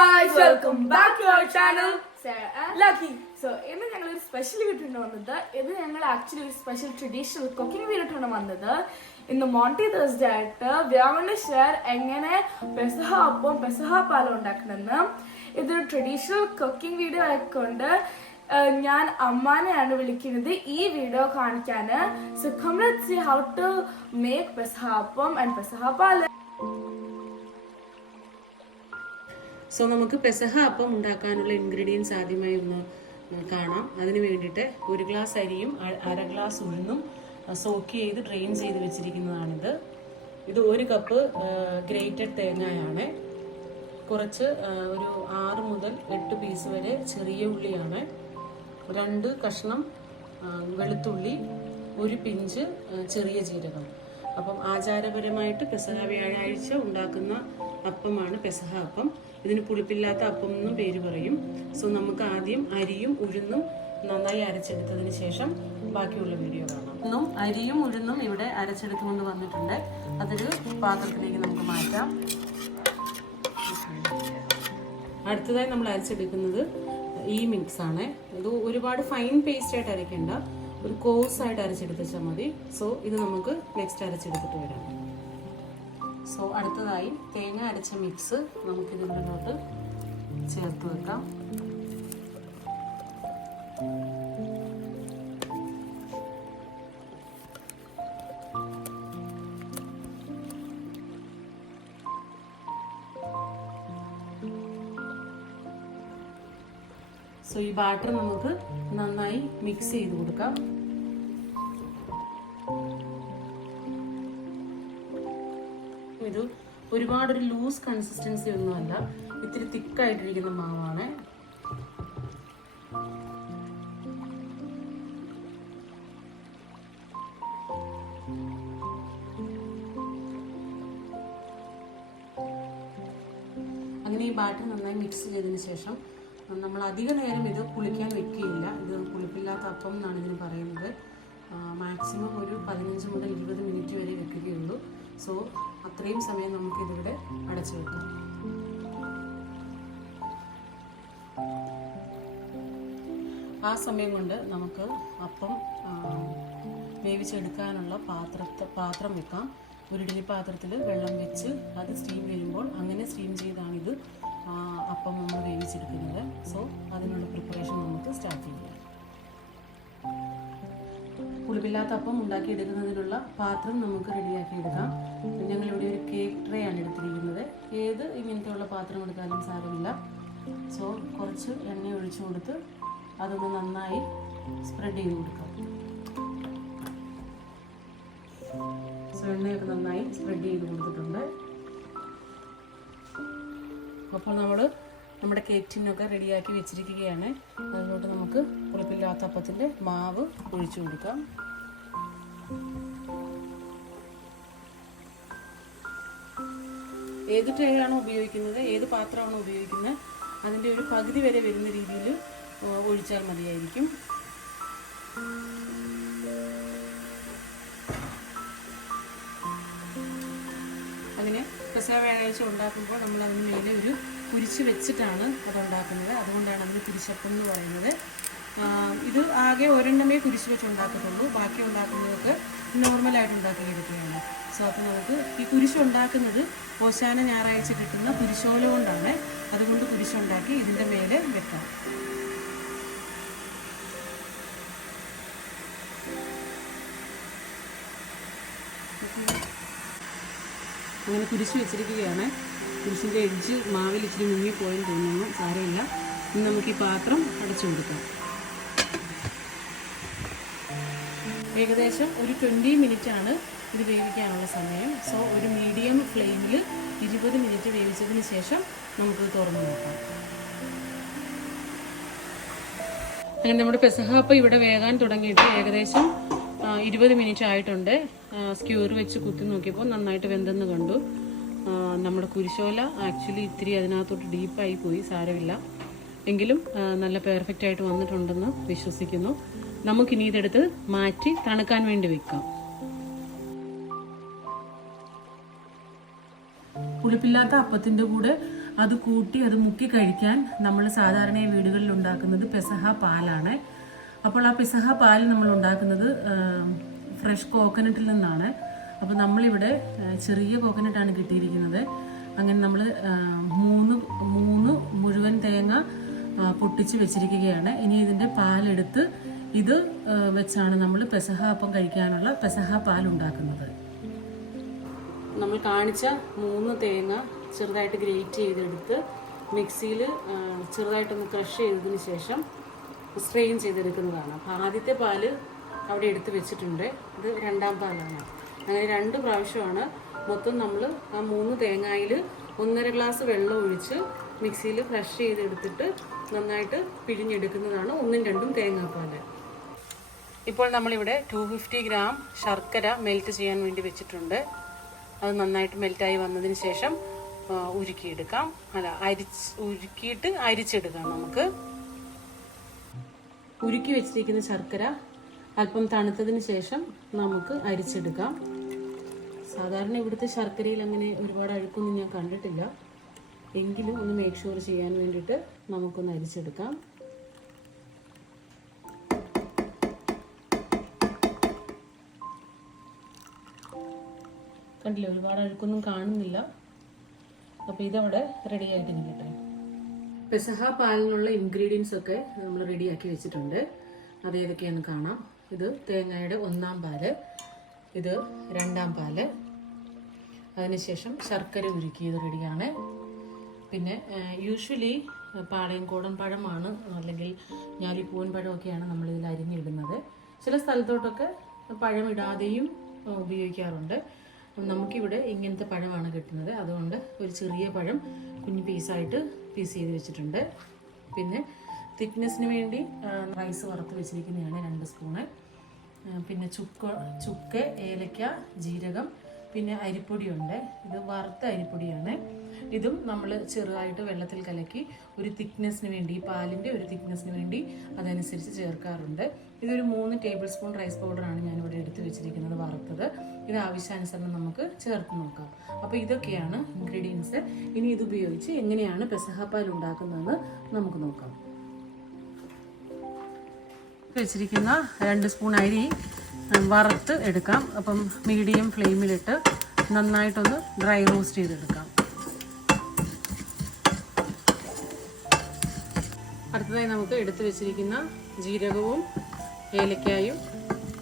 guys, welcome back to our channel Sarah and Lucky. So, ഇന്ന് ഞങ്ങൾ ഒരു special വീട്ടിലാണ് വന്നത്. ഇത് ഞങ്ങൾ ആക്ച്വലി ഒരു സ്പെഷ്യൽ ട്രഡീഷണൽ കുക്കിംഗ് വീട്ടിലാണ് വന്നത്. ഇന്ന് മോണ്ടി തേഴ്സ്ഡേ ആയിട്ട് വ്യാമണ് ഷെയർ എങ്ങനെ പെസഹ അപ്പം പെസഹ പാലം ഉണ്ടാക്കണമെന്ന്. ഇതൊരു ട്രഡീഷണൽ കുക്കിംഗ് വീഡിയോ ആയിക്കൊണ്ട് ഞാൻ അമ്മാനെയാണ് വിളിക്കുന്നത് ഈ വീഡിയോ കാണിക്കാൻ. So come let's see how to make Pesaha appam and പെസഹ പാലം. സോ നമുക്ക് പെസഹ അപ്പം ഉണ്ടാക്കാനുള്ള ഇൻഗ്രീഡിയൻസ് ആദ്യമായി ഒന്ന് കാണാം. അതിന് വേണ്ടിയിട്ട് 1 ഗ്ലാസ് അരിയും 1/2 ഗ്ലാസ് ഉഴുന്നും സോക്ക് ചെയ്ത് ഡ്രെയിൻ ചെയ്ത് വെച്ചിരിക്കുന്നതാണിത്. ഇത് 1 കപ്പ് ഗ്രേറ്റഡ് തേങ്ങയാണ്. കുറച്ച് ഒരു 6 മുതൽ 8 പീസ് വരെ ചെറിയ ഉള്ളിയാണ്. 2 കഷ്ണം വെളുത്തുള്ളി, 1 പിഞ്ച് ചെറിയ ജീരകം. അപ്പം ആചാരപരമായിട്ട് പെസഹ വ്യാഴാഴ്ച ഉണ്ടാക്കുന്ന അപ്പമാണ് പെസഹ അപ്പം. ഇതിന് പുളിപ്പില്ലാത്ത അപ്പം എന്നും പേര് പറയും. സോ നമുക്ക് ആദ്യം അരിയും ഉഴുന്നും നന്നായി അരച്ചെടുത്തതിന് ശേഷം ബാക്കിയുള്ള വീഡിയോ കാണാം. അരിയും ഉഴുന്നും ഇവിടെ അരച്ചെടുത്തുകൊണ്ട് വന്നിട്ടുണ്ട്. അതൊരു പാത്രത്തിലേക്ക് നമുക്ക് മാറ്റാം. അടുത്തതായി നമ്മൾ അരച്ചെടുക്കുന്നത് ഈ മിക്സ് ആണ്. ഇത് ഒരുപാട് ഫൈൻ പേസ്റ്റ് ആയിട്ട് അരയ്ക്കേണ്ട, ഒരു കോഴ്സ് ആയിട്ട് അരച്ചെടുത്താൽ മതി. സോ ഇത് നമുക്ക് നെക്സ്റ്റ് അരച്ചെടുത്തിട്ട് വരാം. സോ അടുത്തതായി തേങ്ങ അരച്ച മിക്സ് നമുക്ക് ഇതിനോട്ട് ചേർത്ത് വെക്കാം. സോ ഈ ബാറ്റർ നമുക്ക് നന്നായി മിക്സ് ചെയ്ത് കൊടുക്കാം. ഇത് ഒരുപാടൊരു ലൂസ് കൺസിസ്റ്റൻസി ഒന്നുമല്ല, ഇത്തിരി തിക്കായിട്ടിരിക്കുന്ന മാവാണ്. അങ്ങനെ ഈ ബാറ്റർ നന്നായി മിക്സ് ചെയ്തതിന് ശേഷം നമ്മൾ അധിക നേരം ഇത് പുളിക്കാൻ വെക്കുകയില്ല. ഇത് പുളിപ്പില്ലാത്ത അപ്പം എന്നാണ് ഇതിന് പറയുന്നത്. മാക്സിമം ഒരു 15 മുതൽ 20 മിനിറ്റ് വരെ വെക്കുകയുള്ളൂ. സോ അത്രയും സമയം നമുക്കിതിവിടെ അടച്ചു വെക്കാം. ആ സമയം കൊണ്ട് നമുക്ക് അപ്പം വേവിച്ചെടുക്കാനുള്ള പാത്രം വെക്കാം. ഒരു ഇഡ്ഡലി പാത്രത്തിൽ വെള്ളം വെച്ച് അത് സ്റ്റീം ചെയ്യുമ്പോൾ അങ്ങനെ സ്റ്റീം ചെയ്താണിത് അപ്പം നമ്മൾ വേവിച്ചെടുക്കുന്നത്. സോ അതിനുള്ള പ്രിപ്പറേഷൻ നമുക്ക് സ്റ്റാർട്ട് ചെയ്യാം. പുളിപ്പില്ലാത്ത അപ്പം ഉണ്ടാക്കിയെടുക്കുന്നതിനുള്ള പാത്രം നമുക്ക് റെഡിയാക്കി എടുക്കാം. ഞങ്ങളിവിടെ ഒരു കേക്ക് ട്രേ ആണ് എടുത്തിരിക്കുന്നത്. ഏത് ഇങ്ങനത്തെയുള്ള പാത്രം എടുത്താലും സാരമില്ല. സോ കുറച്ച് എണ്ണ ഒഴിച്ചു കൊടുത്ത് അതൊന്ന് നന്നായി സ്പ്രെഡ് ചെയ്ത് കൊടുക്കാം. സോ എണ്ണയൊക്കെ നന്നായി സ്പ്രെഡ് ചെയ്ത് കൊടുത്തിട്ടുണ്ട്. അപ്പോൾ നമ്മുടെ കേക്ക് ടിന്നൊക്കെ റെഡിയാക്കി വെച്ചിരിക്കുകയാണ്. അതിലോട്ട് നമുക്ക് പുളിപ്പില്ലാത്ത അപ്പത്തിൻ്റെ മാവ് ഒഴിച്ചു കൊടുക്കാം. ഏത് ട്രേ ആണോ ഉപയോഗിക്കുന്നത്, ഏത് പാത്രമാണോ ഉപയോഗിക്കുന്നത്, അതിൻ്റെ ഒരു പകുതി വരെ വരുന്ന രീതിയിൽ ഒഴിച്ചാൽ മതിയായിരിക്കും. അങ്ങനെ പെസഹ വ്യാഴാഴ്ച ഉണ്ടാക്കുമ്പോൾ നമ്മൾ അതിന് മേലെ ഒരു കുരിശ് വെച്ചിട്ടാണ് അതുണ്ടാക്കുന്നത്. അതുകൊണ്ടാണ് അതിന് കുരിശപ്പം എന്ന് പറയുന്നത്. ഇത് ആകെ ഒരെണ്ണമേ കുരിശ് വെച്ച് ഉണ്ടാക്കത്തുള്ളൂ. ബാക്കി ഉണ്ടാക്കുന്നതൊക്കെ നോർമലായിട്ട് ഉണ്ടാക്കിയെടുക്കുകയാണ്. സോ അപ്പോൾ നമുക്ക് ഈ കുരിശ് ഉണ്ടാക്കുന്നത് ഓശാന ഞായറാഴ്ച കിട്ടുന്ന കുരിശോല കൊണ്ടാണ്. അതുകൊണ്ട് കുരിശുണ്ടാക്കി ഇതിൻ്റെ മേലെ വെക്കാം. അങ്ങനെ കുരിശ് വെച്ചിരിക്കുകയാണ്. കുരിശിൻ്റെ എഡ്ജ് മാവിൽ ഇച്ചിരി മുങ്ങിപ്പോയെന്ന് തോന്നുന്നു. സാരമില്ല. ഇനി നമുക്ക് ഈ പാത്രം അടച്ചു കൊടുക്കാം. ഏകദേശം ഒരു 20 മിനിറ്റാണ് ഇത് വേവിക്കാനുള്ള സമയം. സോ ഒരു മീഡിയം ഫ്ലെയിമിൽ 20 മിനിറ്റ് വേവിച്ചതിന് ശേഷം നമുക്ക് തുറന്ന് നോക്കാം. അങ്ങനെ നമ്മുടെ പെസഹ അപ്പം ഇവിടെ വേകാൻ തുടങ്ങിയിട്ട് ഏകദേശം 20 മിനിറ്റ് ആയിട്ടുണ്ട്. സ്ക്യൂർ വെച്ച് കുത്തി നോക്കിയപ്പോൾ നന്നായിട്ട് വെന്തെന്ന് കണ്ടു. നമ്മുടെ കുരിശോല ആക്ച്വലി ഇത്തിരി അതിനകത്തോട്ട് ഡീപ്പായി പോയി. സാരമില്ല, എങ്കിലും നല്ല പെർഫെക്റ്റ് ആയിട്ട് വന്നിട്ടുണ്ടെന്ന് വിശ്വസിക്കുന്നു. നമുക്കിനി ഇതെടുത്ത് മാറ്റി തണുക്കാൻ വേണ്ടി വെക്കാം. പുളിപ്പില്ലാത്ത അപ്പത്തിൻ്റെ കൂടെ അത് കൂട്ടി അത് മുക്കി കഴിക്കാൻ നമ്മൾ സാധാരണ വീടുകളിൽ ഉണ്ടാക്കുന്നത് പെസഹ പാലാണ്. അപ്പോൾ ആ പെസഹ പാൽ നമ്മൾ ഉണ്ടാക്കുന്നത് ഫ്രഷ് കോക്കനട്ടിൽ നിന്നാണ്. അപ്പോൾ നമ്മളിവിടെ ചെറിയ കോക്കനട്ടാണ് കിട്ടിയിരിക്കുന്നത്. അങ്ങനെ നമ്മൾ മൂന്ന് മുഴുവൻ തേങ്ങ പൊട്ടിച്ച് വെച്ചിരിക്കുകയാണ്. ഇനി ഇതിൻ്റെ പാലെടുത്ത് ഇത് വെച്ചാണ് നമ്മൾ പെസഹ അപ്പം കഴിക്കാനുള്ള പെസഹ പാൽ ഉണ്ടാക്കുന്നത്. നമ്മൾ കാണിച്ച 3 തേങ്ങ ചെറുതായിട്ട് ഗ്രേറ്റ് ചെയ്തെടുത്ത് മിക്സിയിൽ ചെറുതായിട്ടൊന്ന് ക്രഷ് ചെയ്തതിന് ശേഷം സ്ട്രെയിൻ ചെയ്തെടുക്കുന്നതാണ്. അപ്പോൾ ആദ്യത്തെ പാല് അവിടെ എടുത്ത് വെച്ചിട്ടുണ്ട്, ഇത് 2ാം പാലാണ്. അങ്ങനെ 2 പ്രാവശ്യമാണ്. മൊത്തം നമ്മൾ ആ 3 തേങ്ങയിൽ 1.5 ഗ്ലാസ് വെള്ളം ഒഴിച്ച് മിക്സിയിൽ ക്രഷ് ചെയ്തെടുത്തിട്ട് നന്നായിട്ട് പിഴിഞ്ഞെടുക്കുന്നതാണ് 1ഉം 2ഉം തേങ്ങാപ്പാൽ. ഇപ്പോൾ നമ്മളിവിടെ 250 ഗ്രാം ശർക്കര മെൽറ്റ് ചെയ്യാൻ വേണ്ടി വെച്ചിട്ടുണ്ട്. അത് നന്നായിട്ട് മെൽറ്റായി വന്നതിന് ശേഷം ഉരുക്കിയെടുക്കാം. ഉരുക്കിയിട്ട് അരിച്ചെടുക്കാം. നമുക്ക് ഉരുക്കി വെച്ചിരിക്കുന്ന ശർക്കര അല്പം തണുത്തതിന് ശേഷം നമുക്ക് അരിച്ചെടുക്കാം. സാധാരണ ഇവിടുത്തെ ശർക്കരയിൽ അങ്ങനെ ഒരുപാട് അഴുക്കൊന്നും ഞാൻ കണ്ടിട്ടില്ല. എങ്കിലും ഒന്ന് മേക്ക് ഷുവർ ചെയ്യാൻ വേണ്ടിയിട്ട് നമുക്കൊന്ന് അരിച്ചെടുക്കാം. കണ്ടില്ലേ, ഒരുപാട് അഴുക്കൊന്നും കാണുന്നില്ല. അപ്പോൾ ഇതവിടെ റെഡി ആയിട്ടിരിക്കട്ടെ. പെസഹ പാലിനുള്ള ഇൻഗ്രീഡിയൻസ് ഒക്കെ നമ്മൾ റെഡിയാക്കി വെച്ചിട്ടുണ്ട്. അതേതൊക്കെയാണെന്ന് കാണാം. ഇത് തേങ്ങയുടെ 1ാം പാല്, ഇത് 2ാം പാല്, അതിനുശേഷം ശർക്കര ഉരുക്കിയത് റെഡിയാണ്. പിന്നെ യൂഷ്വലി പാളയംകോടൻ പഴമാണ് അല്ലെങ്കിൽ ഞാലിപ്പൂവൻ പഴമൊക്കെയാണ് നമ്മളിതിൽ അരിഞ്ഞിടുന്നത്. ചില സ്ഥലത്തോട്ടൊക്കെ പഴമിടാതെയും ഉപയോഗിക്കാറുണ്ട്. നമുക്കിവിടെ ഇങ്ങനത്തെ പഴമാണ് കിട്ടുന്നത്. അതുകൊണ്ട് ഒരു ചെറിയ പഴം കുഞ്ഞു പീസ് ചെയ്ത് വെച്ചിട്ടുണ്ട്. പിന്നെ തിക്നെസ്സിന് വേണ്ടി റൈസ് വറുത്ത് വെച്ചിരിക്കുന്നതാണ് 2 സ്പൂണ്. പിന്നെ ചുക്ക്, ഏലക്ക, ജീരകം, പിന്നെ അരിപ്പൊടിയുണ്ട്. ഇത് വറുത്ത അരിപ്പൊടിയാണ്. ഇതും നമ്മൾ ചെറുതായിട്ട് വെള്ളത്തിൽ കലക്കി ഒരു തിക്നെസ്സിന് വേണ്ടി, ഈ പാലിൻ്റെ ഒരു തിക്നെസ്സിന് വേണ്ടി അതനുസരിച്ച് ചേർക്കാറുണ്ട്. ഇതൊരു 3 ടേബിൾ സ്പൂൺ റൈസ് പൗഡറാണ് ഞാനിവിടെ എടുത്ത് വെച്ചിരിക്കുന്നത് വറുത്തത്. ഇത് ആവശ്യാനുസരണം നമുക്ക് ചേർത്ത് നോക്കാം. അപ്പോൾ ഇതൊക്കെയാണ് ഇൻഗ്രീഡിയൻസ്. ഇനി ഇതുപയോഗിച്ച് എങ്ങനെയാണ് പെസഹ പാൽ ഉണ്ടാക്കുന്നതെന്ന് നമുക്ക് നോക്കാം. വെച്ചിരിക്കുന്ന 2 സ്പൂൺ അരി വറുത്ത് എടുക്കാം. അപ്പം മീഡിയം ഫ്ലെയിമിലിട്ട് നന്നായിട്ടൊന്ന് ഡ്രൈ റോസ്റ്റ് ചെയ്തെടുക്കാം. അടുത്തതായി നമുക്ക് എടുത്തു വെച്ചിരിക്കുന്ന ജീരകവും ഏലക്കായും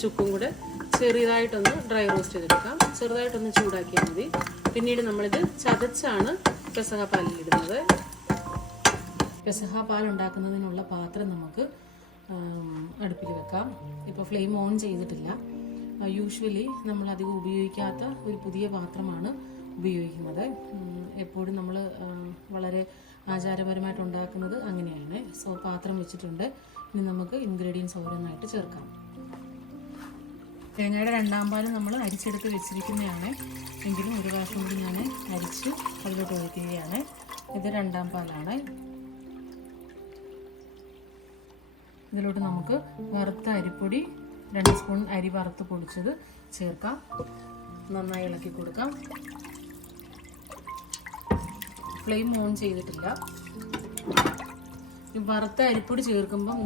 ചുക്കും കൂടെ ചെറുതായിട്ടൊന്ന് ഡ്രൈ റോസ്റ്റ് ചെയ്തെടുക്കാം. ചെറുതായിട്ടൊന്ന് ചൂടാക്കിയാൽ മതി. പിന്നീട് നമ്മളിത് ചതച്ചാണ് പെസഹ പാലിൽ ഇടുന്നത്. പെസഹ പാൽ ഉണ്ടാക്കുന്നതിനുള്ള പാത്രം നമുക്ക് അടുപ്പിൽ വെക്കാം. ഇപ്പോൾ ഫ്ലെയിം ഓൺ ചെയ്തിട്ടില്ല. യൂഷ്വലി നമ്മൾ അധികം ഉപയോഗിക്കാത്ത ഒരു പുതിയ പാത്രമാണ് ഉപയോഗിക്കുന്നത്. എപ്പോഴും നമ്മൾ വളരെ ആചാരപരമായിട്ട് ഉണ്ടാക്കുന്നത് അങ്ങനെയാണ്. സോ പാത്രം വെച്ചിട്ടുണ്ട്. ഇനി നമുക്ക് ഇൻഗ്രീഡിയൻസ് ഓരോന്നായിട്ട് ചേർക്കാം. തേങ്ങയുടെ 2ാം പാല് നമ്മൾ അരിച്ചെടുത്ത് വെച്ചിരിക്കുന്നതാണ്. എങ്കിലും ഒരു പ്രാവശ്യം കൂടി ഞാൻ അരിച്ച് അതിലോട്ട് ഒഴിക്കുകയാണ്. ഇത് 2ാം പാലാണ്. ഇതിലോട്ട് നമുക്ക് വറുത്ത അരിപ്പൊടി 2 സ്പൂൺ അരി വറുത്ത് പൊടിച്ചത് ചേർക്കാം. നന്നായി ഇളക്കി കൊടുക്കാം. ഫ്ലെയിം ഓൺ ചെയ്തിട്ടില്ല. ഈ വറുത്ത അരിപ്പൊടി ചേർക്കുമ്പം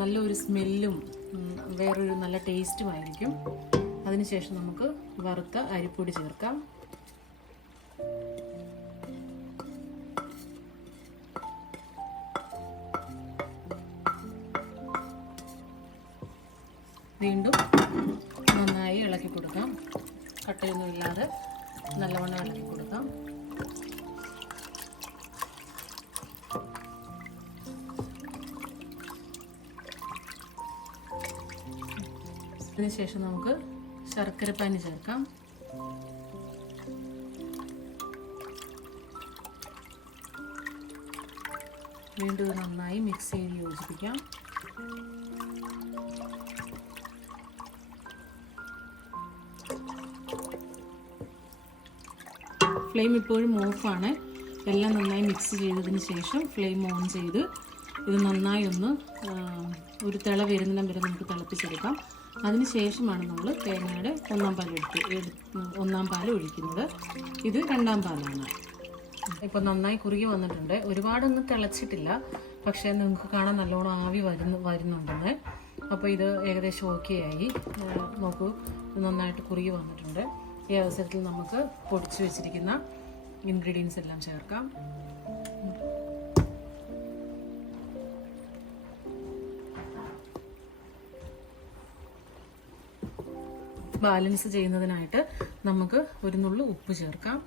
നല്ലൊരു സ്മെല്ലും വേറൊരു നല്ല ടേസ്റ്റുമായിരിക്കും. അതിനുശേഷം നമുക്ക് വറുത്ത അരിപ്പൊടി ചേർക്കാം. വീണ്ടും നന്നായി ഇളക്കി കൊടുക്കാം. കട്ടയൊന്നും ഇല്ലാതെ നല്ലവണ്ണം ഇളക്കി കൊടുക്കാം. അതിനുശേഷം നമുക്ക് ശർക്കരപ്പാനി ചേർക്കാം. വീണ്ടും നന്നായി മിക്സ് ചെയ്ത് യോജിപ്പിക്കാം. ഫ്ലെയിം ഇപ്പോഴും ഓഫാണ്. എല്ലാം നന്നായി മിക്സ് ചെയ്തതിന് ശേഷം ഫ്ലെയിം ഓൺ ചെയ്ത് ഇത് നന്നായി ഒന്ന് ഒരു തിള വരുന്നിടം വരെ നമുക്ക് തിളപ്പിച്ചെടുക്കാം. അതിന് ശേഷമാണ് നമ്മൾ തേങ്ങയുടെ 1ാം പാൽ ഒഴിക്കുന്നത്. ഇത് 2ാം പാലാണ്. ഇപ്പം നന്നായി കുറുകി വന്നിട്ടുണ്ട്. ഒരുപാടൊന്നും തിളച്ചിട്ടില്ല, പക്ഷേ നിങ്ങൾക്ക് കാണാൻ നല്ലോണം ആവി വരുന്നുണ്ടെന്ന്. അപ്പോൾ ഇത് ഏകദേശം ഓക്കെ ആയി. നോക്കൂ, നന്നായിട്ട് കുറുകി വന്നിട്ടുണ്ട്. ഈ അവസരത്തിൽ നമുക്ക് പൊടിച്ചു വെച്ചിരിക്കുന്ന ഇൻഗ്രീഡിയൻസ് എല്ലാം ചേർക്കാം. ബാലൻസ് ചെയ്യുന്നതിനായിട്ട് നമുക്ക് ഒരു നുള്ളു ഉപ്പ് ചേർക്കാം.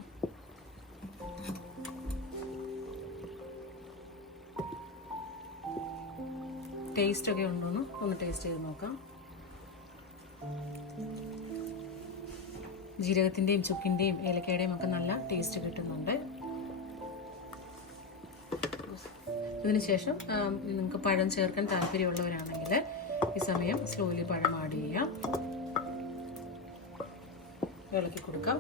ടേസ്റ്റ് ഒക്കെ ഉണ്ടോന്ന് ഒന്ന് ടേസ്റ്റ് ചെയ്ത് നോക്കാം. ജീരകത്തിൻ്റെയും ചുക്കിൻ്റെയും ഏലക്കയുടെയും ഒക്കെ നല്ല ടേസ്റ്റ് കിട്ടുന്നുണ്ട്. ഇതിനുശേഷം നിങ്ങൾക്ക് പഴം ചേർക്കാൻ താല്പര്യമുള്ളവരാണെങ്കിൽ ഈ സമയം സ്ലോലി പഴം ആഡ് ചെയ്യാം. ഇളക്കി കൊടുക്കാം.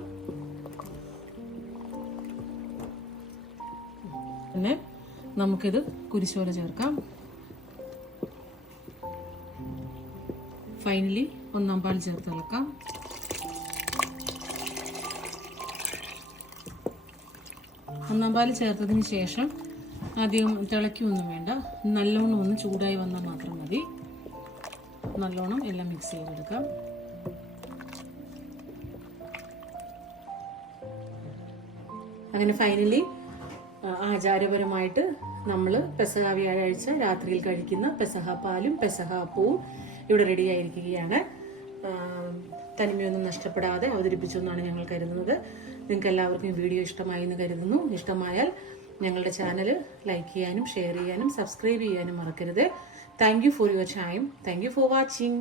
പിന്നെ നമുക്കിത് കുരിശോല ചേർക്കാം. ഫൈനലി 1 പാൽ ചേർത്ത് ഇളക്കാം. ഒന്നാം പാൽ ചേർത്തതിന് ശേഷം അധികം തിളയ്ക്കൊന്നും വേണ്ട, നല്ലോണം ഒന്ന് ചൂടായി വന്നാൽ മാത്രം മതി. നല്ലോണം എല്ലാം മിക്സ് ചെയ്തെടുക്കാം. അങ്ങനെ ഫൈനലി ആചാരപരമായിട്ട് നമ്മൾ പെസഹ വ്യാഴാഴ്ച രാത്രിയിൽ കഴിക്കുന്ന പെസഹ പാലും പെസഹ അപ്പവും ഇവിടെ റെഡി ആയിരിക്കുകയാണ്. തനിമയൊന്നും നഷ്ടപ്പെടാതെ അവതരിപ്പിച്ചെന്നാണ് ഞങ്ങൾ കരുതുന്നത്. നിങ്ങൾക്ക് എല്ലാവർക്കും ഈ വീഡിയോ ഇഷ്ടമായി എന്ന് കരുതുന്നു. ഇഷ്ടമായാൽ ഞങ്ങളുടെ ചാനൽ ലൈക്ക് ചെയ്യാനും ഷെയർ ചെയ്യാനും സബ്സ്ക്രൈബ് ചെയ്യാനും മറക്കരുത്. Thank you for your time. Thank you for watching.